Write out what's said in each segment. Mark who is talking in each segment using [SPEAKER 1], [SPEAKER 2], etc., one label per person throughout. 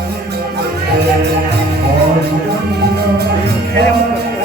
[SPEAKER 1] Oh, my God.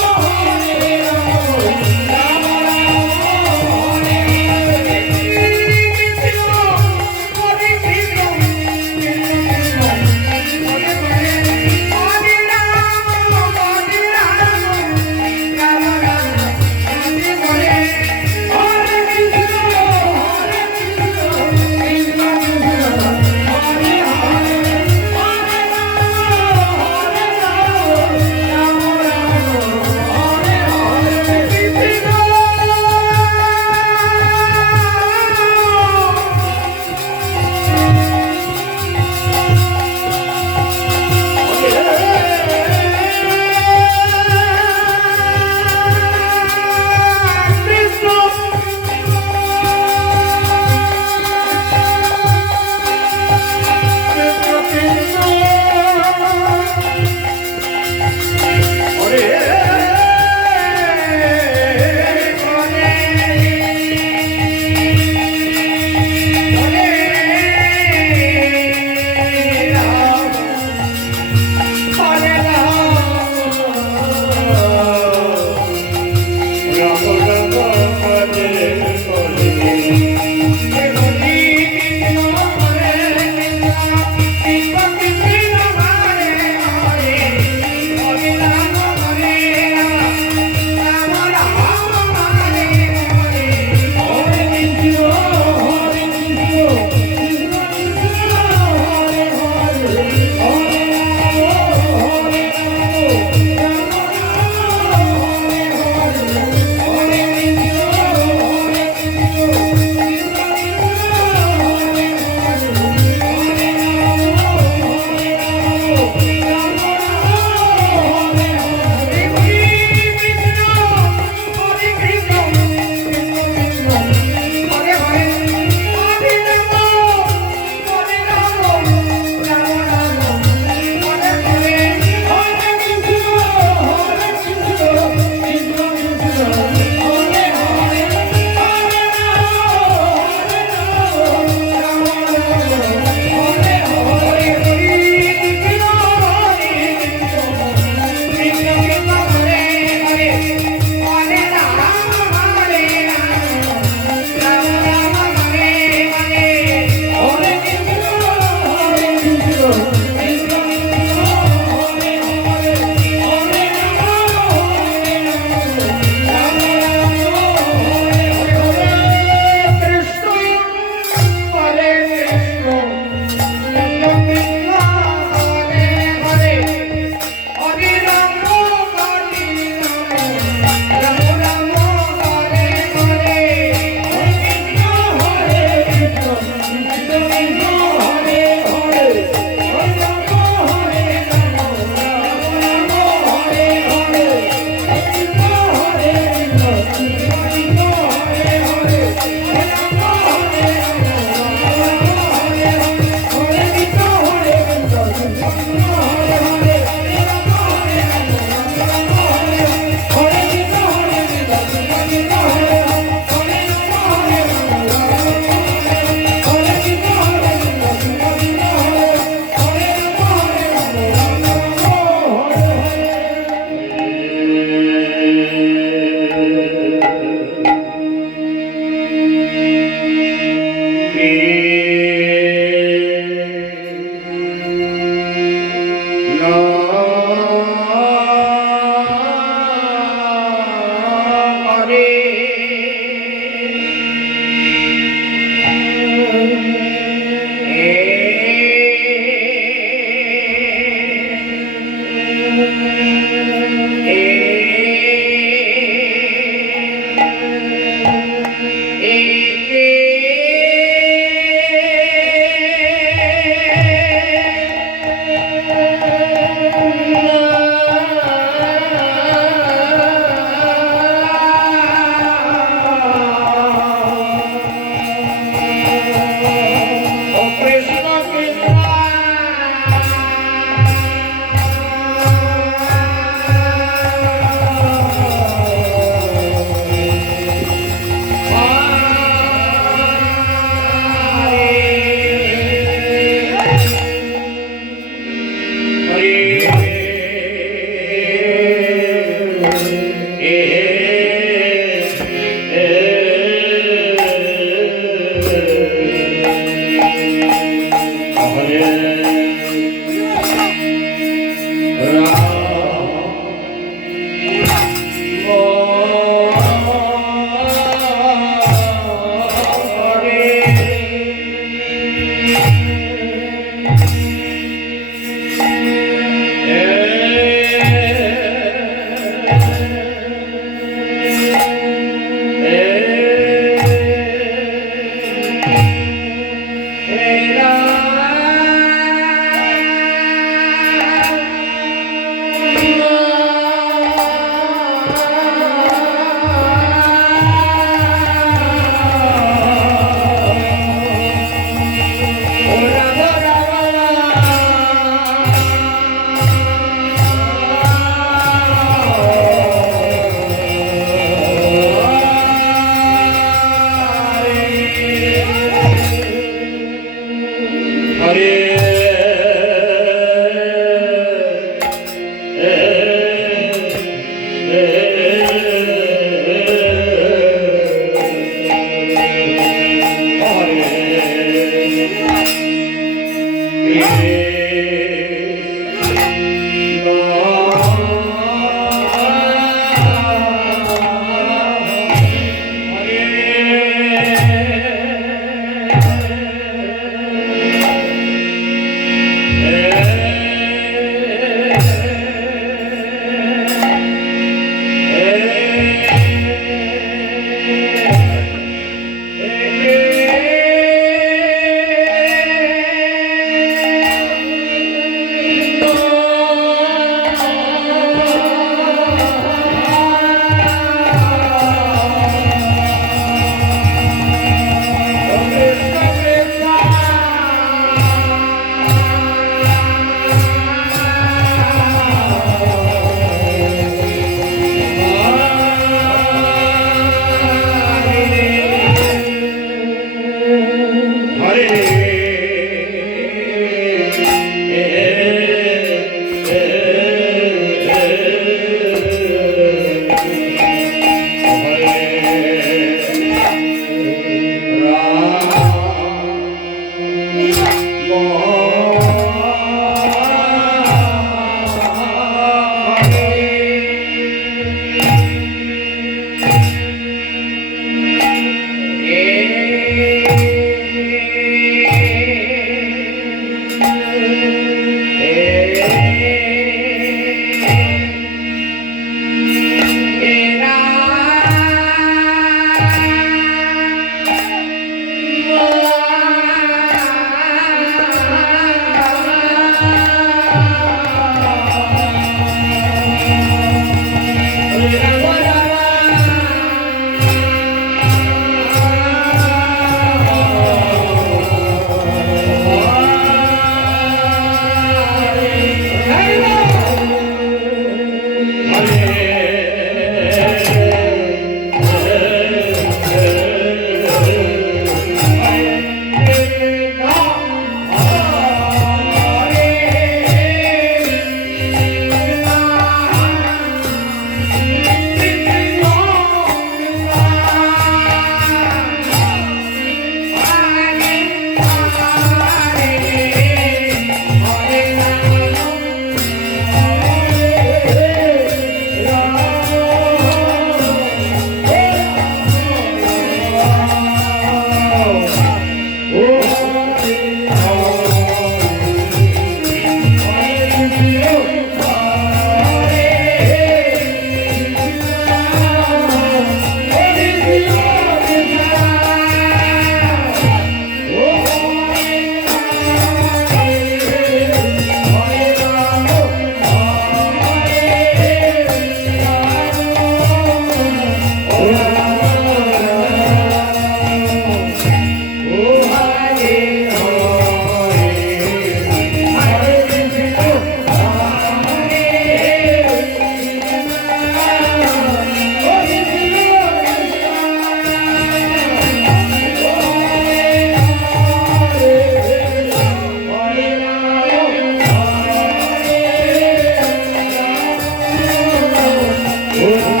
[SPEAKER 1] Oh, yeah.